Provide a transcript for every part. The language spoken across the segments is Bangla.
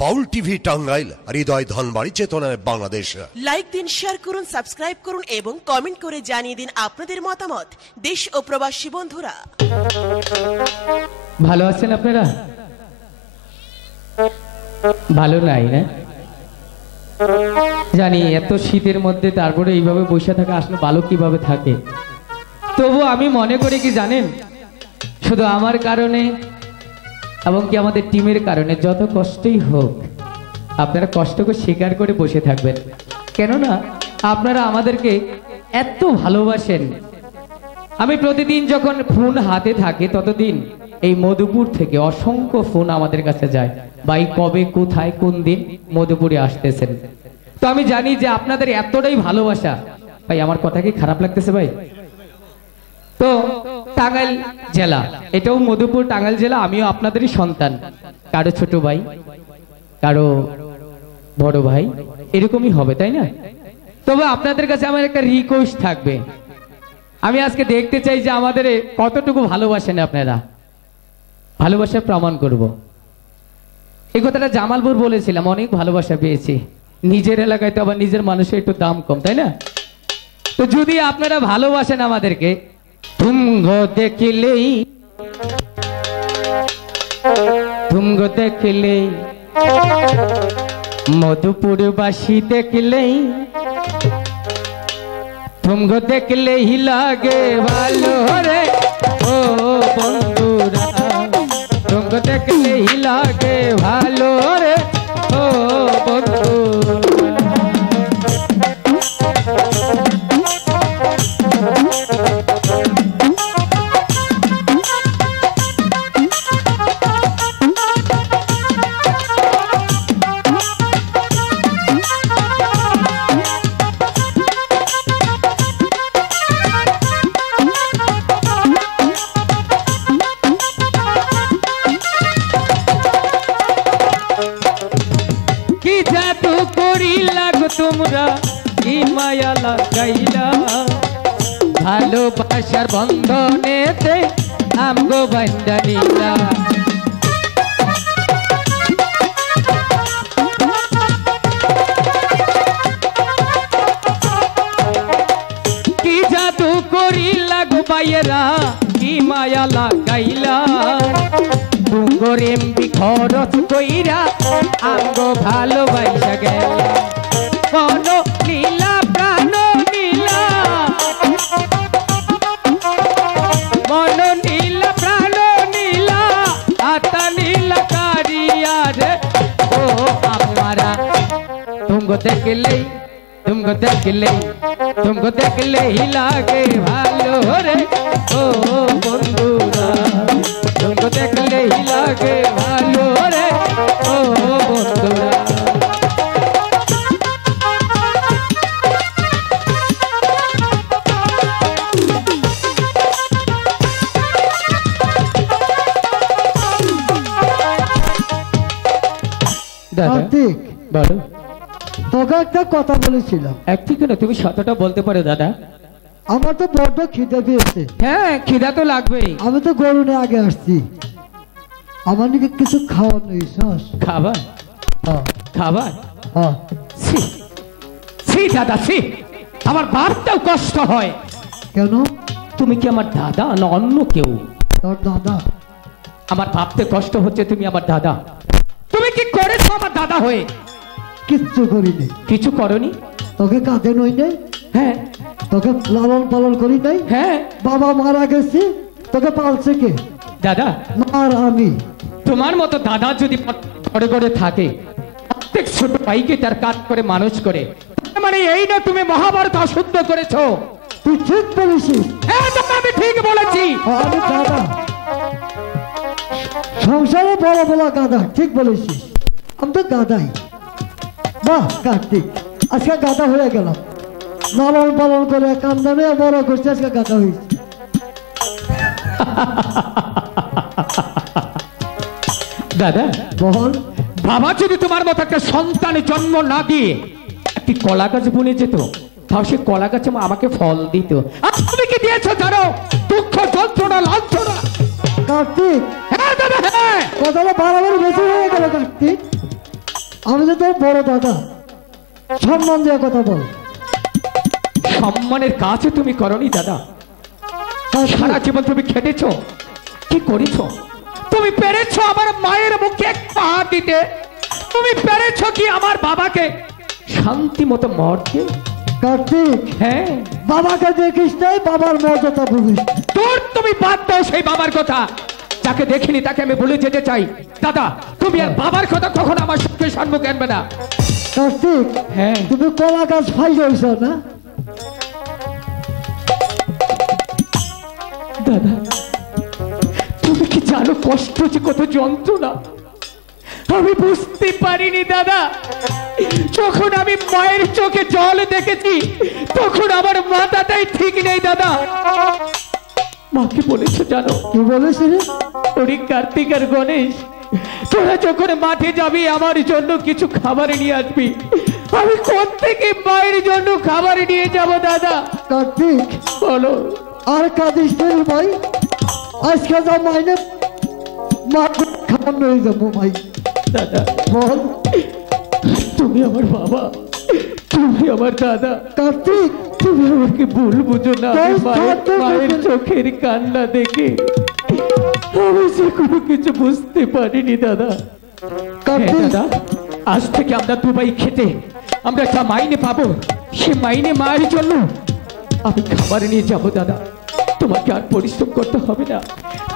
বাউল টিভি টাঙ্গাইল, হৃদয় ধনবাড়ি, চেতনায় বাংলাদেশ। লাইক দিন, শেয়ার করুন, সাবস্ক্রাইব করুন এবং কমেন্ট করে জানিয়ে দিন আপনাদের মতামত। দেশ ও প্রবাসী বন্ধুরা, ভালো আছেন আপনারা? ভালো নাই না জানি, এত শীতের মধ্যে তারপরে এইভাবে বসে থাকা আসলে ভালো কিভাবে থাকে। তবু আমি মনে করি কি জানেন, শুধু আমার কারণে এবং কি আমাদের টিমের কারণে যত কষ্টই হোক আপনারা কষ্ট করে স্বীকার করে বসে থাকবেন। কেননা আপনারা আমাদেরকে এত ভালোবাসেন। আমি প্রতিদিন যখন ফোন হাতে থাকে ততদিন এই মধুপুর থেকে অসংখ্য ফোন আমাদের কাছে যায়, ভাই কবে কোথায় কোন দিন মধুপুরে আসতেছেন। তো আমি জানি যে আপনাদের এতটাই ভালোবাসা। ভাই আমার কথা কি খারাপ লাগতেছে ভাই? তো টাঙ্গাইল জেলা, এটাও মধুপুর টাঙ্গাইল জেলা, আমিও আপনাদেরই সন্তান, কারো ছোট ভাই কারো বড় ভাই এরকমই হবে, তাই না? তবে আপনাদের কাছে আমার একটা রিকোয়েস্ট থাকবে, আমি আজকে দেখতে চাই যে আমাদের কতটুকু ভালোবাসেন আপনারা, ভালোবাসার প্রমাণ করব। এই কথাটা জামালপুর বলেছিলাম, অনেক ভালোবাসা পেয়েছি। নিজের এলাকায় তো আবার নিজের মানুষের একটু দাম কম, তাই না? তো যদি আপনারা ভালোবাসেন আমাদেরকে, তুমগো দেখলেই মধুপুরবাসী দেখলেই, তুমগো দেখলেই লাগে ভালো রে ও বন্ধুরা, তুমগো দেখলেই লাগে ভালো রে ও বন্ধুরা। তোমরা কি মায়া লাগাইলা, ভালোবাসার বন্ধনেতে আমগো বান্ধা নিলা। কি জাদু করিলা গো বাইরা, কি মায়া লাগাইলা, তুঙ্গর এমবি খরচ কইরা আমগো ভালোবাসা গেলা। মন নীলা প্রাণ নীলা, মন নীলা প্রাণ নীলা, আতা নীলা কারিয়া রে ও আমারা। তুমগো দেখলেই তুমগো দেখলেই লাগে ভালো রে ও বন্ধুরা, তুমগো দেখলেই লাগে ভালো রে ও বন্ধুরা। কার্তিক, তোকে একটা কথা বলেছিলাম। ঠিক না, তুমি শতটা বলতে পারো দাদা। আমার তো বড্ড খিদে পেয়েছে। হ্যাঁ, খিদা তো লাগবেই। আমি তো গরু নিয়ে আগে আসছি, আমার নাকি কিছু খাওয়ার নেই। খাবার? খাবার? দাদা আমার বাড়তেও কষ্ট হয়। কেন? তুমি কি আমার দাদা না অন্য কেউ? তোর দাদা। আমার ভাবতে কষ্ট হচ্ছে তুমি আমার দাদা। তুমি কি করেছো আমার দাদা হয়ে? কিচ্ছু করিনি। কিছু করনি? তোকে কাঁদে নই নাই? হ্যাঁ। তোকে লালন পালন করি নাই? হ্যাঁ। বাবা মারা গেছে, তোকে পালছে কে? দাদা। আর আমি। তোমার মতো দাদা যদি ঘরে ঘরে থাকে, প্রত্যেক ছোট ভাইকে তার কাজ করে মানুষ করে, মানে এই না তুমি মহাভারত অশুদ্ধ করেছো। তুই ঠিক বলেছিস। হ্যাঁ দাদা, আমি ঠিক বলেছি। আমি দাদা, সংসারে বড় বড় গাদা, ঠিক বলেছিস। আমি তো গাদাই। বাহ কার্তিক, আজকে গাদা হয়ে গেলাম। লালন পালন করে কান্দানে বড় করছে, আজকে গাদা হয়েছে। দাদা বল। বাবা যদি তোমার মতো একটা সন্তানের জন্ম না দিয়ে একটি কলা গাছ বুনে যেত, তাও সে কলা গাছে আমাকে ফল দিত। আর তুমি কি দিয়েছো জানো? দুঃখ, যন্ত্রণা, লাঞ্ছনা। কার্তিক, হ্যাঁ দাদা, হ্যাঁ। কথাটা বারবার বেশি হয়ে গেল কার্তিক। আমি তো তোর বড় দাদা, সম্মান দেওয়ার কথা বল। সম্মানের কাছে তুমি করনি দাদা, সারা জীবন তুমি খেটেছো, কি করেছো? তুমি পেরেছো আমার মায়ের মুখে পা দিতে? তুমি পেরেছো কি আমার বাবাকে শান্তি মতো মরতে? কার্তিক, হ্যাঁ, বাবাকে দেখিস নাই, বাবার মর্যাদা বুঝিস। তোর তুমি বাদ দাও সেই বাবার কথা, যাকে দেখিনি তাকে আমি ভুলে যেতে চাই। দাদা, তুমি আর বাবার কথা কখনো আমার চোখের সম্মুখে আনবে না। কার্তিক, হ্যাঁ, তুমি কলা গাছ ফাই হয়েছ না? দাদা, তুমি কি জানো কষ্ট যে কত যন্ত্রণা? আমি বুঝতে পারিনি দাদা, যখন আমি মায়ের চোখে জল দেখেছি তখন আমার মাথাটাই ঠিক নেই দাদা। মাকে বলেছো জানো? কি বলেছিস? ওরে কার্তিক আর গণেশ, তোরা যখন মাঠে যাবি আমার জন্য কিছু খাবার নিয়ে আসবি। আমি কোথা থেকে মায়ের জন্য খাবার নিয়ে যাব দাদা? কার্তিক, বলো। আর কাঁদিস ভাই, আজকে যা মাইনে মা খাবার নিয়ে যাবো ভাই। দাদা বল, তুমি আমার বাবা, তুমি আমার দাদা। কার্তিক, তুমি আমাকে ভুল বুঝো না। আমি মায়ের চোখের কান্না দেখে আমি সে কোনো কিছু বুঝতে পারিনি দাদা। হ্যাঁ দাদা, আজ থেকে আমরা দুবাই খেতে আমরা যা মাইনে পাবো সে মাইনে মায়ের জন্য আমি খাবার নিয়ে যাবো দাদা। তোমাকে আর পরিশ্রম করতে হবে না,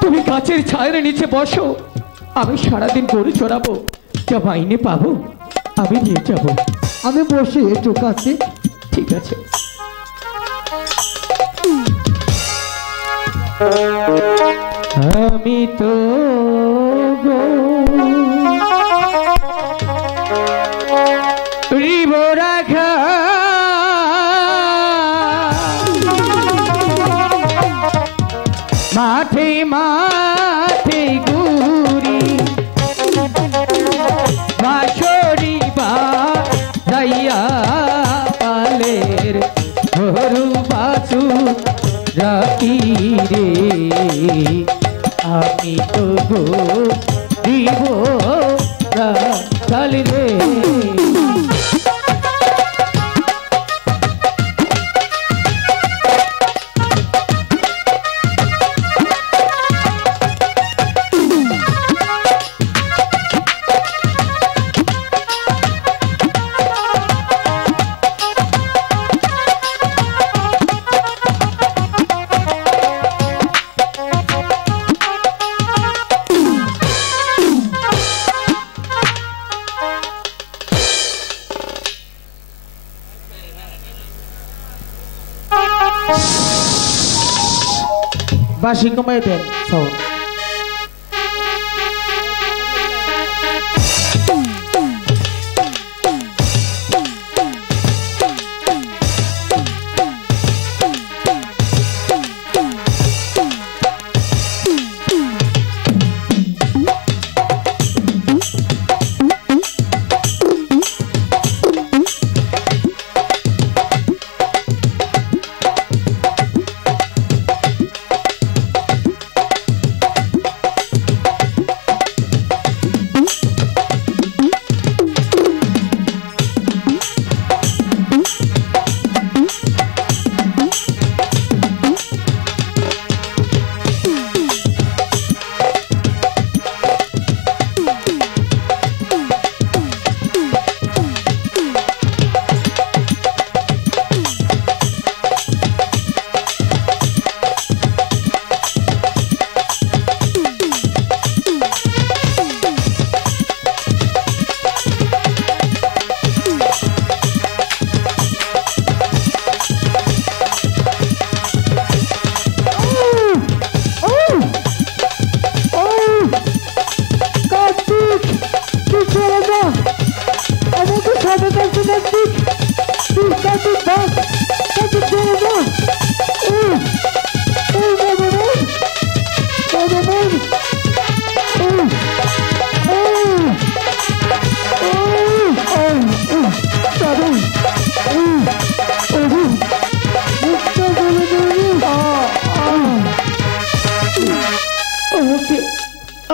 তুমি গাছের ছায়ের নিচে বসো, আমি সারাদিন গরু চড়াবো, যা মাইনে পাবো আমি নিয়ে যাব। আমি বসি একটু কার্তিক। ঠিক আছে। আমি তো রিব রাখা মাঠে মাঠে ঘুরি বাঁশরি বাজাইয়া পালের গরু বাছু রাখি রে, আমি তো দিব রাখাল রে। বাসি কমাই দেন সাউন্ড।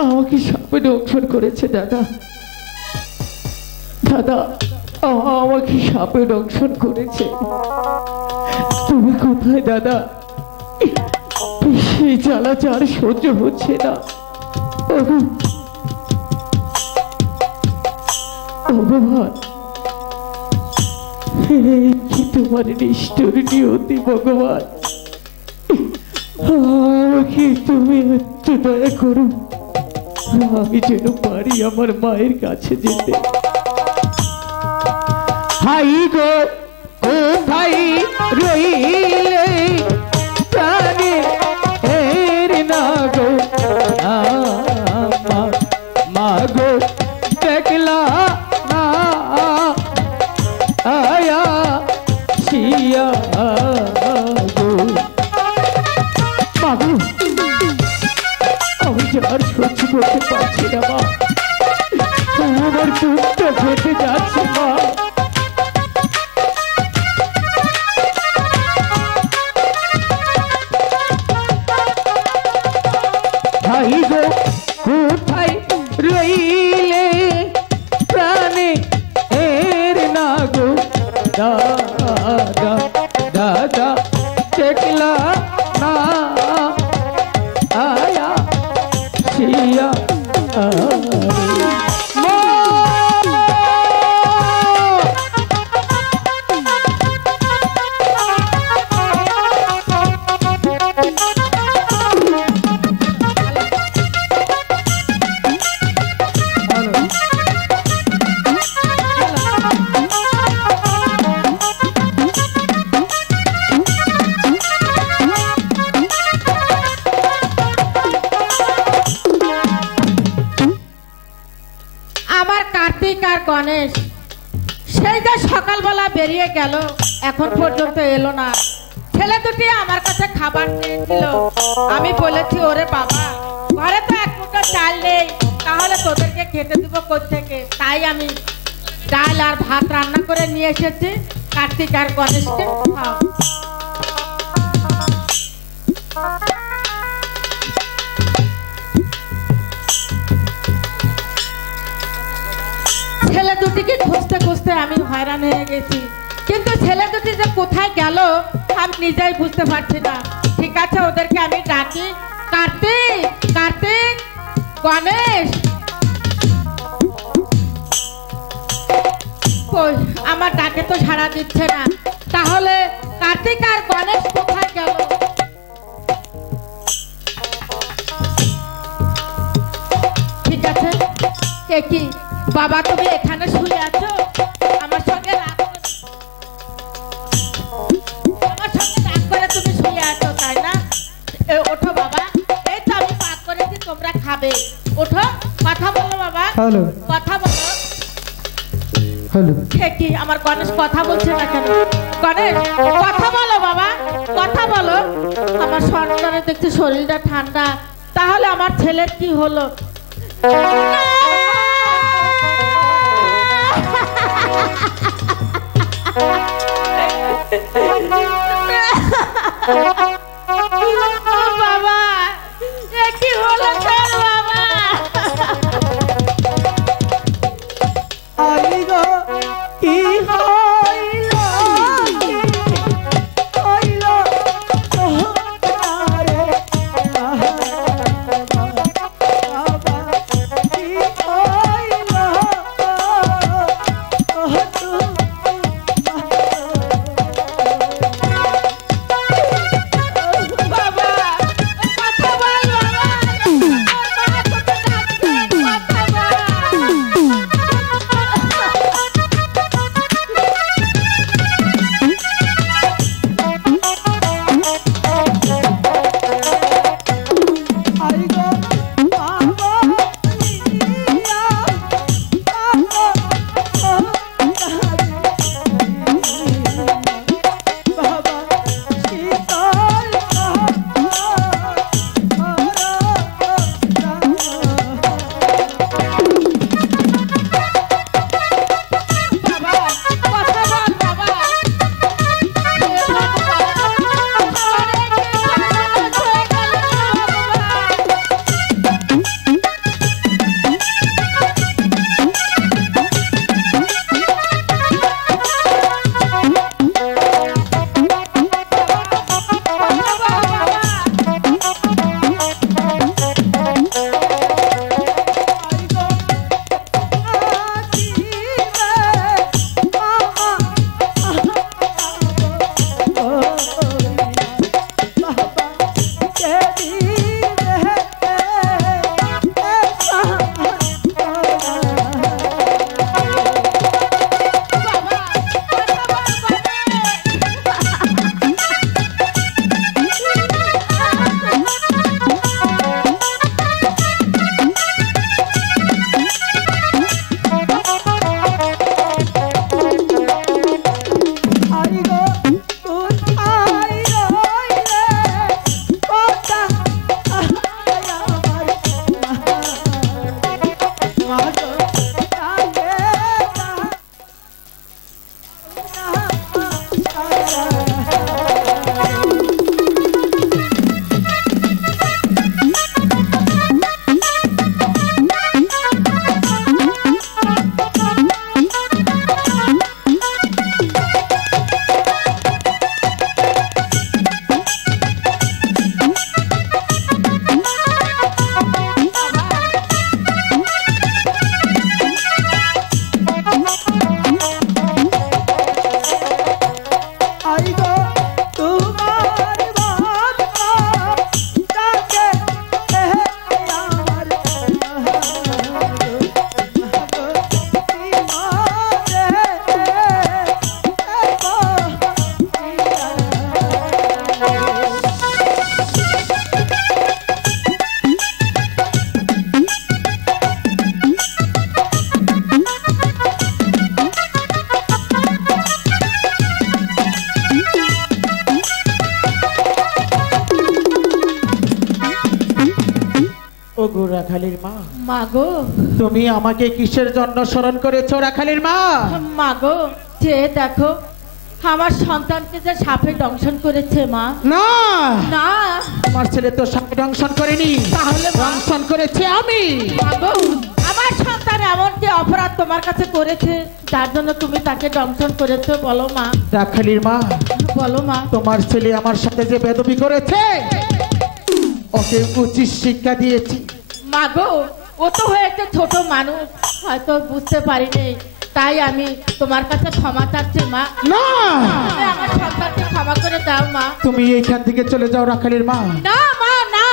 আমাকে সাপে দংশন করেছে দাদা। দাদা আমাকে সাপে দংশন করেছে। তুমি কোথায় দাদা? সেই জ্বালা চার সহ্য হচ্ছে না। ভগবান, কি তোমার নিষ্ঠুর নিয়তি ভগবান, আমাকে তুমি একটু দয়া করো, আমি যেন পারি আমার মায়ের কাছে যেতে। হাই গো কোথায় রইলে প্রাণে এর না গো, মা গো দেখলা না আয়া শিয়া গো। মাগো আমি যার সহ্য করতে পারছি না মা, আমার বুকটা ফেটে যাচ্ছে মা। হাই গো কোথায় রইলে প্রাণে এর না গো, দাদা দাদা দেখলা না আয়া শিয়া গণেশ সেই যে সকালবেলা বেরিয়ে গেল, এখন পর্যন্ত এলো না। ছেলে দুটি আমার কাছে খাবার চেয়েছিল, আমি বলেছি ওরে বাবা ঘরে তো এক মুঠো চাল নেই, তাহলে তোদেরকে খেতে দিব কোত্থেকে, তাই আমি ডাল আর ভাত রান্না করে নিয়ে এসেছি, কার্তিক আর গণেশকে খাও। ছেলে দুটিকে খুঁজতে খুঁজতে আমি হয়রান হয়ে গেছি, কিন্তু ছেলে দুটি যে কোথায় গেল আমি নিজেই বুঝতে পারছি না। ঠিক আছে, ওদেরকে আমি ডাকি, কার্তিক কার্তিক গণেশ। আমার ডাকে তো সাড়া দিচ্ছে না, তাহলে কার্তিক আর গণেশ কোথায় গেল? ঠিক আছে, কি বাবা তুমি এখানে শুয়ে আছো, আমার সঙ্গে রাগ করে তুমি শুয়ে আছো তাই না? ওঠো বাবা, এই তো আমি পাক করেছি, তোমরা খাবে, ওঠো কথা বলো বাবা, কথা বলো। কি আমার গণেশ কথা বলছে না কেন? গণেশ কথা বলো বাবা, কথা বলো। আমার সন্তানের দেখছি শরীরটা ঠান্ডা, তাহলে আমার ছেলের কি হলো? বাবা কি হলো বাবা? কি রাখালির মা, মাগো তুমি আমাকে কিসের জন্য স্মরণ করেছো রাখালির মা? মাগো, যে দেখো আমার সন্তানকে যে সাপে দংশন করেছে মা। না না, আমার ছেলে তো সাপে দংশন করেনি, তাহলে দংশন করেছে আমি। মাগো, আমার সন্তান এমন কি অপরাধ তোমার কাছে করেছে যার জন্য তুমি তাকে দংশন করেছো? বলো মা। রাখালির মা, বলো মা। তোমার ছেলে আমার সাথে যে বেদবি করেছে ওকে উচিত শিক্ষা দিয়েছি। মাগো, ও তো হয়েছে ছোট মানুষ, হয়তো বুঝতে পারিনি, তাই আমি তোমার কাছে ক্ষমা চাচ্ছি মা। না, তুমি আমার সন্তানকে ক্ষমা করে দাও মা। তুমি এইখান থেকে চলে যাও রাখালির মা। না মা, না,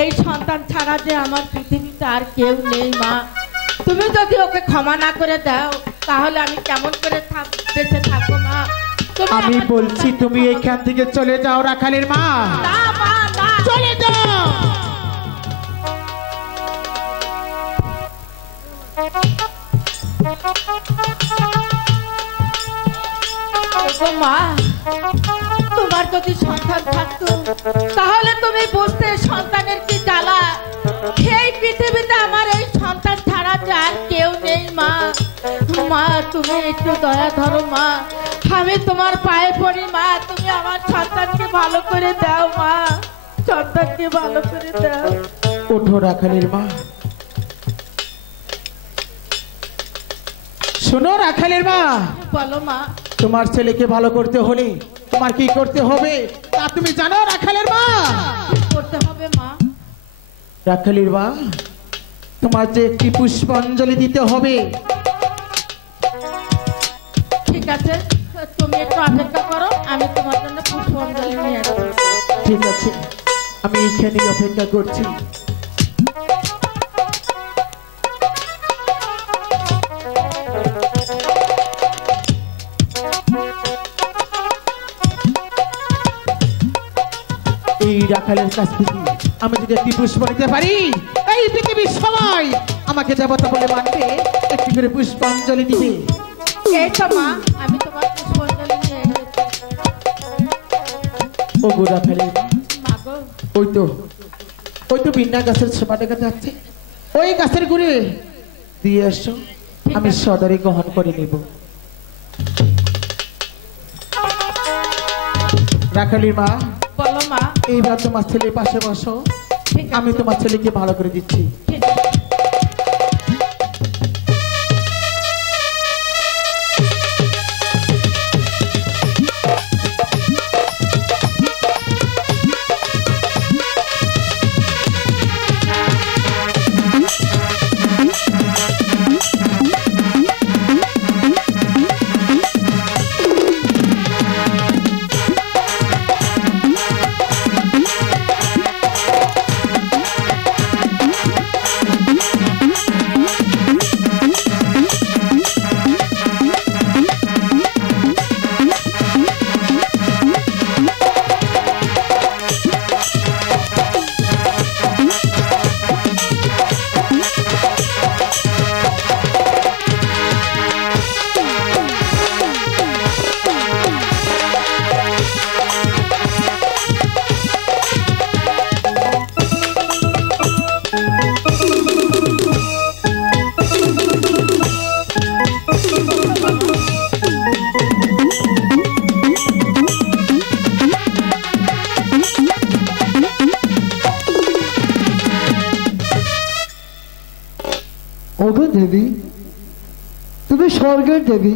এই সন্তান ছাড়া যে আমার পৃথিবীতে আর কেউ নেই মা। তুমি যদি ওকে ক্ষমা না করে দাও তাহলে আমি কেমন করে বেঁচে থাকবো মা? আমি বলছি তুমি এইখান থেকে চলে যাও রাখালির মা। না মা, না, চলে যাও। মা, তোমার যদি সন্তান থাকতো তাহলে তুমি বুঝতে সন্তানের কি জ্বালা। এই পৃথিবীতে আমার এই সন্তান ছাড়া আর কেউ নেই মা। মা, তুমি একটু দয়া ধরো মা, আমি তোমার পায়ে পড়ি মা, তুমি আমার সন্তানকে ভালো করে দাও মা, সন্তানকে ভালো করে দাও। ওঠো রাখালির মা। শোনো রাখালির মা, বলো মা। তোমার ছেলেকে ভালো করতে হলে তোমার কি করতে হবে তা তুমি জানো রাখালির মা? কি করতে হবে মা? রাখালির মা, তোমার যে একটি পুষ্পাঞ্জলি দিতে হবে। ঠিক আছে, তুমি একটু অপেক্ষা করো, আমি তোমার জন্য পুষ্পাঞ্জলি নিয়ে আসছি। ঠিক আছে, আমি এইখানেই অপেক্ষা করছি। এই রাখালের কাছ থেকে আমি যদি একটি পুষ্প নিতে পারি, এই পৃথিবীর সবাই আমাকে দেবতা বলে মানবে, একটি করে পুষ্পাঞ্জলি দিবে। এই তো মা, আমি তোমার পুষ্পাঞ্জলি নিয়ে এসেছি। ও গো রাখালের মা, মা গো, ওই তো বিন্না গাছের ছোপা দেখা যাচ্ছে, ওই গাছের গুড়ে দিয়ে এসো, আমি সদরে গ্রহণ করে নেব। রাখালির মা, বলো মা। এইবার তোমার ছেলের পাশে বসো, ঠিক আছে। আমি তোমার ছেলেকে ভালো করে দিচ্ছি। ঠিক আছে। ওগো দেবী, তুমি স্বর্গের দেবী,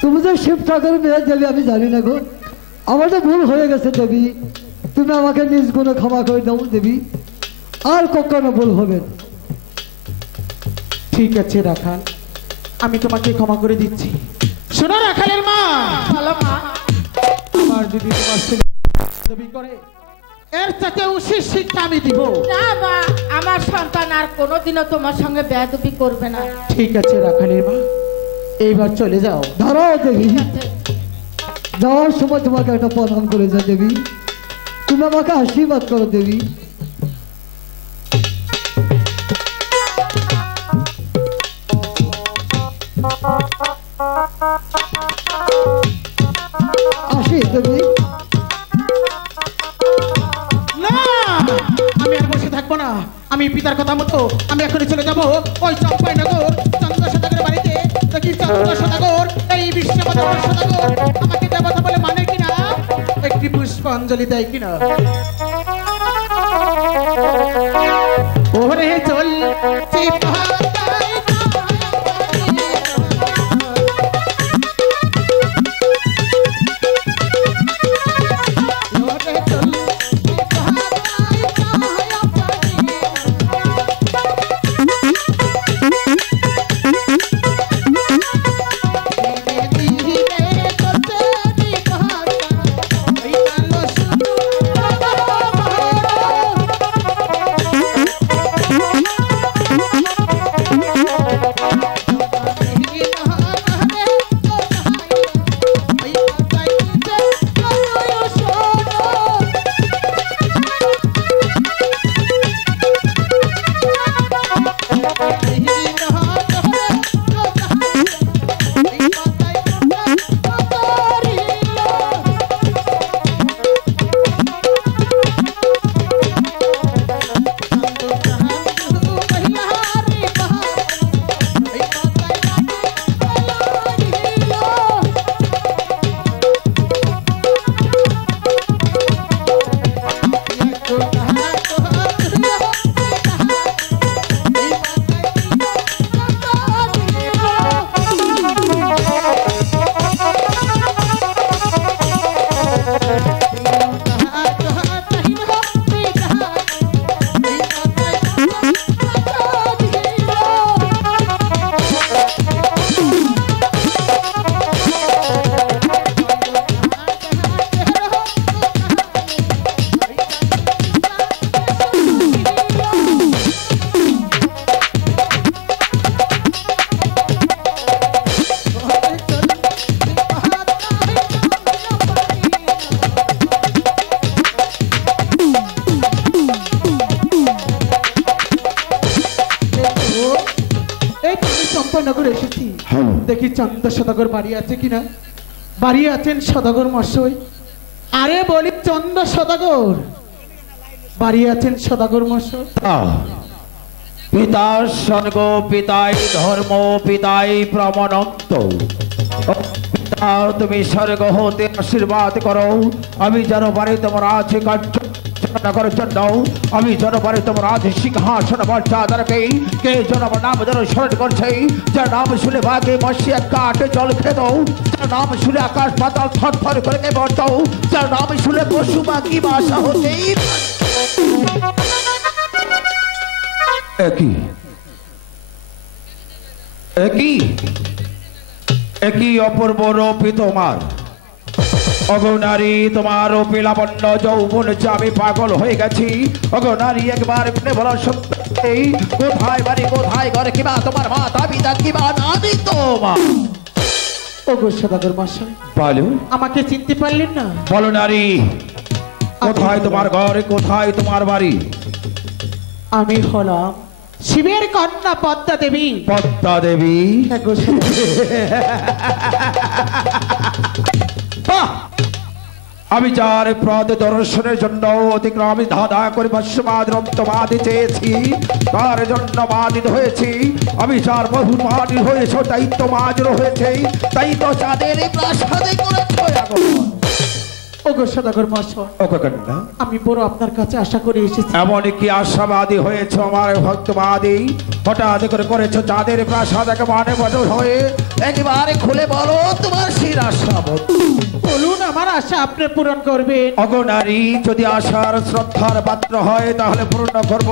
তুমি যে শিব ঠাকুর মেয়ের দেবী আমি জানি না গো, আমার তো ভুল হয়ে গেছে দেবী, তুমি আমাকে নিজ গুণে ক্ষমা করে দাও দেবী, আর কখনো ভুল হবে না। ঠিক আছে রাখাল, আমি তোমাকে ক্ষমা করে দিচ্ছি। শোনো রাখালের মা, বলো মা। আমার যদি তোমার ছেলে দাবি করে, এর সাথে উচিত শিক্ষা আমি দিব। না মা, আমার সন্তান আর কোনোদিনও তোমার সঙ্গে বেয়াদবি করবে না। ঠিক আছে রাখালের মা, এইবার চলে যাও। দাঁড়াও দেবী, ঠিক আছে। যাওয়ার সময় তোমাকে একটা প্রণাম করে যা দেবী, তুমি আমাকে আশীর্বাদ করো দেবী। আসি দেবী। না, আমি আমি পিতার কথা মতো আমি এখনই চলে যাব ওই চম্পাইনগর চন্দ্র সদাগরের বাড়িতে। দেখি চন্দ্র সদাগর এই বিশ্বমাতা সদাগর আমাকে দেবতা বলে মানে কিনা, একটি পুষ্পাঞ্জলি দেয় কিনা। ওরে চল দেখি চন্দ্র সদাগর বাড়ি আছে কিনা। বাড়ি আছেন সদাগর মশাই? আরে বলি চন্দ্র সদাগর বাড়ি আছেন সদাগর মশাই? পিতা স্বর্গ পিতাই ধর্ম পিতাই প্রমাণন্ত। পিতা তুমি স্বর্গ হতে আশীর্বাদ করো, আমি যেন পারি তোমার আছে কার্য করার জন্য, আমি যেন পারি তোমার আছে সিংহাসন মর্যাদাকে। কে যেন আমার নাম যেন স্মরণ করছে, যার নাম শুনে বাঘে মশিয়া কাটে জল খেত, যার নাম শুনে আকাশ পাতাল থর থর করে বর্ত, যার নাম শুনে পশু পাখি বাসা হতে। একই একই একই অপূর্ব রূপী তোমার অগনারী, তোমার রূপী লাবণ্য যৌবন যে আমি পাগল হয়ে গেছি। অগনারী একবার বলো সত্যি, কোথায় বাড়ি কোথায় ঘর কিবা তোমার মাতা পিতা কিবা নামি তোমার? ওগো সদাগর মশাই বলো, আমাকে চিনতে পারলেন না? বলো নারী, কোথায় তোমার ঘর কোথায় তোমার বাড়ি? আমি হলাম শিবের কন্যা পদ্মা দেবী। পদ্মা দেবী? আমি যার পদ দর্শনের জন্য অতিক্রমে ধাঁধা করে বর্ষমাদ রক্তবাদী চেয়েছি, তার জন্য বাধিত হয়েছি। আমি যার বহু বাদী হয়েছ, তাই তো মাঝ হয়েছে, তাই তো চাঁদের প্রাসাদে করেছ। ওগো সদাগর মশাই, আমি বড় আপনার কাছে আশা করে এসেছি। এমন কি আশাবাদী হয়েছ আমার ভক্তবাদী? হঠাৎ করে করেছ চাঁদের প্রাসাদ একেবারে বদল হয়ে, একেবারে খুলে বলো তোমার সেই আশা। বলুন আমার আশা আপনি পূরণ করবেন। অগনারী, যদি আশার শ্রদ্ধার পাত্র হয় তাহলে পূর্ণ করব,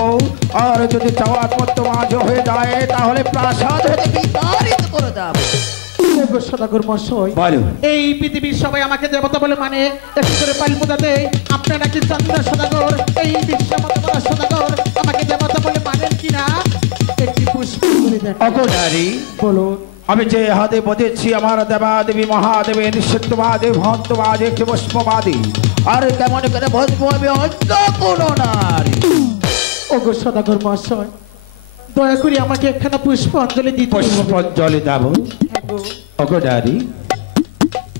আর যদি চাওয়ার মতো মাঝ হয়ে যায় তাহলে প্রাসাদ হতে বিতাড়িত করে দাও। সদাগর মশাই, এই পৃথিবীর সবাই আমাকে দেবতা বলে মানে, একটু করে পাইলপুতা দেয়। আপনি নাকি চন্দ্র সদাগর, এই বিশ্বমাতা সদাগর আমাকে দেবতা বলে মানেন কিনা একটি পুষ্প করে দেন। অগনারী বলুন, আমি যে হাতে বধেছি আমার দেবাদেবী মহাদেবী নিঃসত্যবাদী ভক্তবাদী একটি পুষ্পবাদী, আর কেমন করে বসবো আমি অন্য কোন নারী? ওগো সদাগর মশাই, দয়া করে আমাকে একখানা পুষ্পাঞ্জলি দিতে। পুষ্পাঞ্জলি দেব? অগনারী,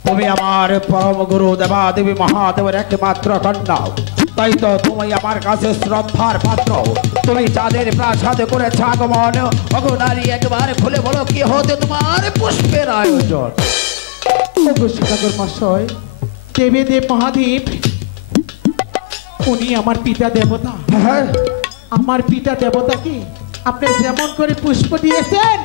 তুমি আমার পরম গুরু দেবাদেবী মহাদেবের একমাত্র কন্যা, তাই তো তুমি আমার কাছে শ্রদ্ধার পাত্র। তুমি চাঁদের প্রাসাদে করেছ আগমন, ওগো নারী একবার খুলে বলো কি হতে তোমার পুষ্পের আয়োজন। ওগো সদাগর মশাই, দেবে দেব মহাদেব, উনি আমার পিতা দেবতা। হ্যাঁ, আমার পিতা দেবতাকে আপনি যেমন করে পুষ্প দিয়েছেন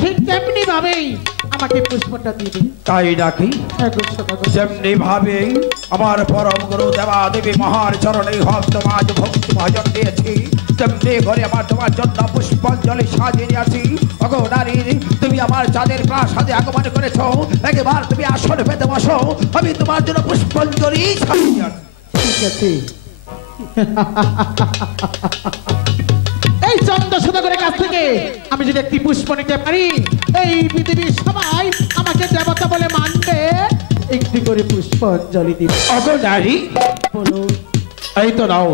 ঠিক তেমনি ভাবেই আমাকে পুষ্পটা দিবেন। তাই নাকি? ওগো সদাগর যেমনি ভাবে আমার পরম গুরু দেবা দেবী মহার চরণে হস্ত আজ ভক্তি ভজন দিয়েছি, তেমনি করে আমার তোমার জন্য পুষ্পাঞ্জলি সাজিয়ে নিয়েছি। ওগো নারী, তুমি আমার চাঁদের প্রাসাদে আগমন করেছ, একবার তুমি আসন পেতে বসো, আমি তোমার জন্য পুষ্পাঞ্জলি সাজিয়ে নিয়েছি। ঠিক আছে। এই চন্দ্র সদাগরের কাছ থেকে আমি যদি একটি পুষ্প নিতে পারি, এই পৃথিবীর সবাই আমাকে দেবতা বলে মানবে। একটি করে পুষ্পাঞ্জলি দিব। ওগো নারী, বলুন। এই তো নাও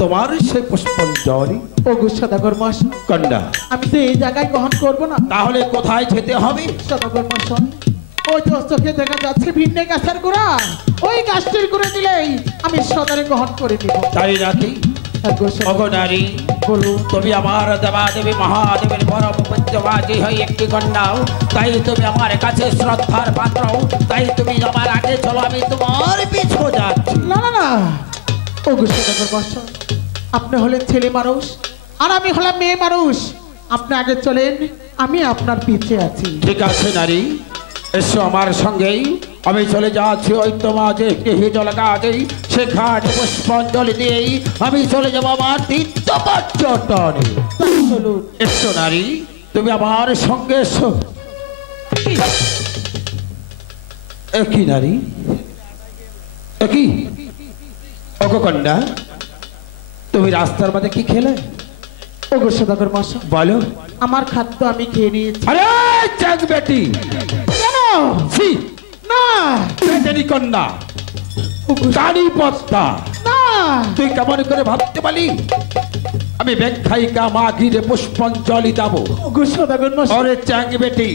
তোমার সেই পুষ্পাঞ্জলি। ওগো সদাগর মশাই, কন্যা, আমি তো এই জায়গায় গ্রহণ করবো না। তাহলে কোথায় যেতে হবে? সদাগর মশাই, ওই তো চোখে দেখা যাচ্ছে ভিন্ন গাছের গোড়া, ওই গাছটির গোড়া দিলেই আমি সদারে গ্রহণ করে নিব। তাই নাকি? ওগো সদাগর, ওগো নারী, বলুন। তুমি আমার দেবা দেবী মহাদেবের পরম পঞ্চবাজি হয়ে একটি কন্যা, তাই তুমি আমার কাছে শ্রদ্ধার পাত্র। তাই তুমি আমার আগে চলো, আমি তোমার পিছু যাচ্ছি। না না না, ওগো সদাগর মশাই, আপনি হলেন ছেলে মানুষ আর আমি হলাম মেয়ে মানুষ। আপনি আগে চলেন, আমি আপনার পিছে আছি। ঠিক আছে নারী, এসো আমার সঙ্গেই। আমি চলে যাচ্ছি ওই তোমার যে একটি হিজল গাছেই, সেখানে পুষ্পাঞ্জলি দিয়েই আমি চলে যাবো আমার তীর্থ পর্যটনে। চলুন। এসো নারী, তুমি আমার সঙ্গে এসো। একই নারী, একই। ওগো কন্যা, তুমি রাস্তার মধ্যে কি খেলে? ওগো সদাগর মশাই, বলো। আমার খাদ্য আমি খেয়ে নিয়েছি। আরে চাক বেটি, কেন? ছি, না বেটারি কন্যা, গাড়ি পত্তা, না, তুই কেমন করে ভাবতে পারি আমি ব্যাখ্যায়িকা মা ঘিরে পুষ্পাঞ্জলি দেবো? ওগো সদাগর মশাই, ওরে চ্যাং বেটি,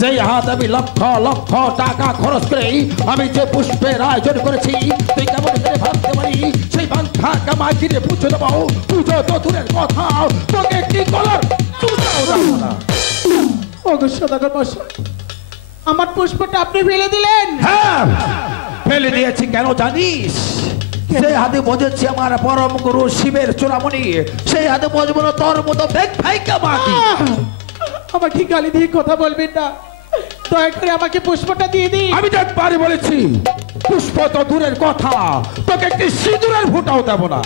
যেই হাত আমি লক্ষ লক্ষ টাকা খরচ করে আমি যে পুষ্পের আয়োজন করেছি, তুই কেমন করে ভাবতে পারি সেই বান্ধা কামা ঘিরে পুজো দেবো? পুজো তো দূরের কথা, তোকে কি করার তুইও জানো না। ওগো সদাগর মশাই, আমার পুষ্পটা আপনি ফেলে দিলেন। হ্যাঁ, ফেলে দিয়েছি কেন জানিস? সেই হাতে বজেছি আমার পরম গুরু শিবের চূড়ামণি, সেই হাতে বজবো না তোর মতো ব্যাখ্যায়িকা মাটি। আমাকে গালি দিয়ে কথা বলবেন না, দয়া করে আমাকে পুষ্পটা দিয়ে দিন। আমি তো একবারই বলেছি পুষ্প তো দূরের কথা, তোকে একটি সিঁদুরের ফুটাও দেবো না।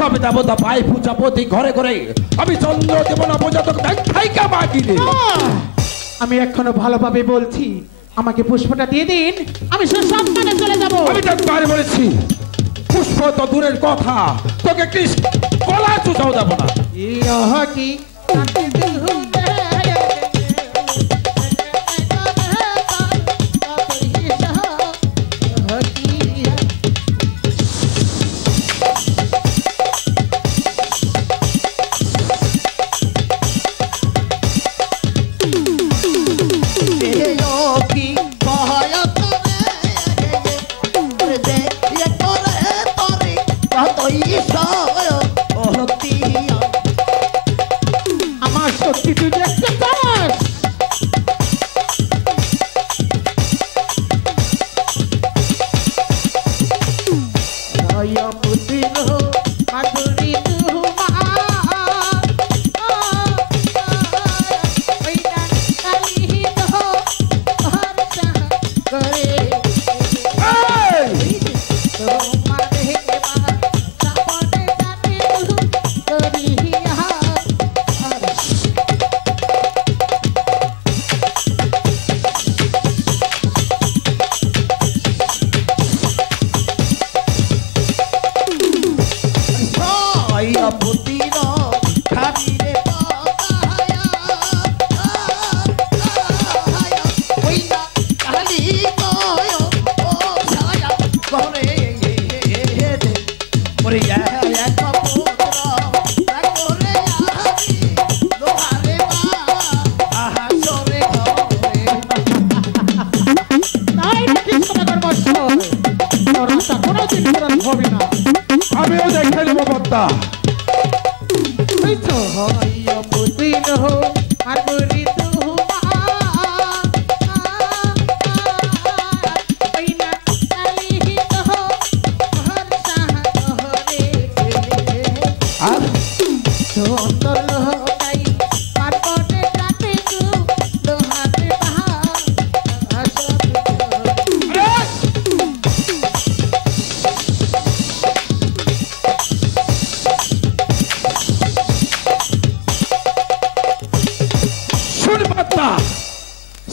সব দেবতা পাই পূজাপতি ঘরে ঘরে আমি চন্দ্র দেব না পূজা তোকে দেখাই কামাকি রে আমি এখনো ভালোভাবে বলছি আমাকে পুষ্পটা দিয়ে দিন আমি সসম্মানে চলে যাব আমি তো একবার বলেছি পুষ্প তো দূরের কথা তোকে কি কলা চুচাও দেবো না কি আমার সত্যি তুই দেখতে পাস আমিও দেখে নেবো পদ্মা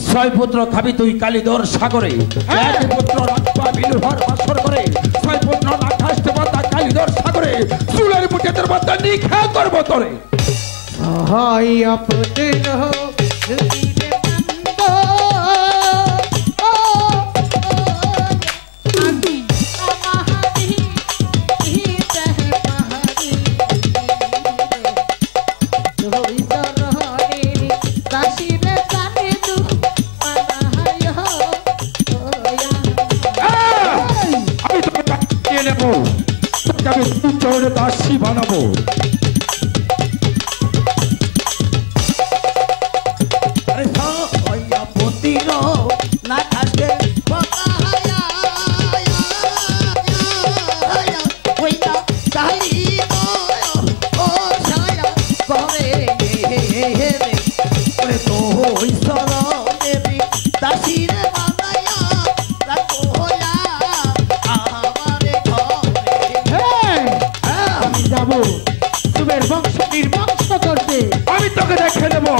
ছয় পুত্র খাবি তুই কালিদর সাগরে এক পুত্র রাখবা বিলুহর বাসর করে ছয় পুত্র না খাসতে বাতা কালিদর সাগরে চুলের মুঠে তোর বাতা নিখা করবো তোরে হয় আপদিন দাসী বানাবো আমি তোকে দেখে নেবো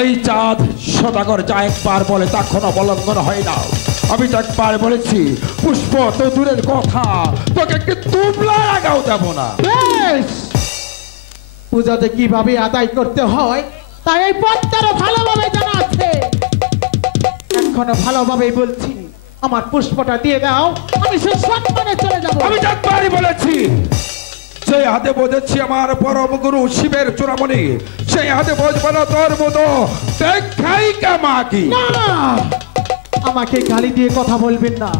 এই চাঁদ সদাগর যা একবার বলে তা কোনো অবলম্বন হয় না। আমি তো একবার বলেছি পুষ্প তো দূরের কথা, তোকে একটি তুবলা লাগাও দেব না। বেশ, পূজাতে কিভাবে আদায় করতে হয় তাই এই পথটারও ভালোভাবে জানা আছে। এখনো ভালোভাবেই বলছি, আমার পুষ্পটা দিয়ে দাও, আমি সুসম্মানে চলে যাব। আমি তো একবারই বলেছি, সেই হাতে বোঝাচ্ছি আমার পরম গুরু শিবের চূড়ামণি, সেই হাতে বোঝবো না তোর মতো দেখাই কামাকি। না, আমাকে গালি দিয়ে কথা বলবেন না।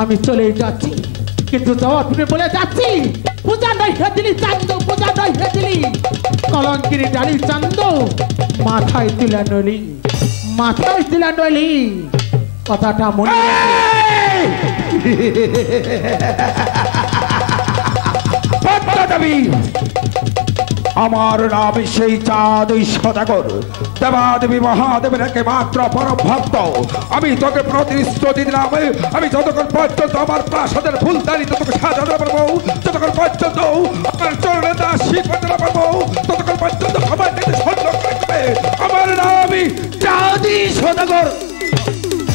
আমি চলে যাচ্ছি, কিন্তু যাওয়ার পূর্বে বলে যাচ্ছি, পূজা নাই হেদিলি চান্দ, পূজা নাই হেদিলি কলঙ্কিনী ডালি চান্দ, মাথায় তুলা নলি, মাথায় তুলা নলি, কথাটা মনে দাবি। আমার নাম সেই চাঁদ সদাগর, দেবাদেবী মহাদেবের একমাত্র পরম ভক্ত। আমি তোকে প্রতিশ্রুতি দিলাম, আমি যতক্ষণ পর্যন্ত আমার প্রাসাদের ফুলদানি তোকে সাজাতে পারবো, যতক্ষণ পর্যন্ত আমার চরণে দাসী করতে পারবো, ততক্ষণ পর্যন্ত আমার সংরক্ষণ করবে। আমার নাম চাঁদ সদাগর।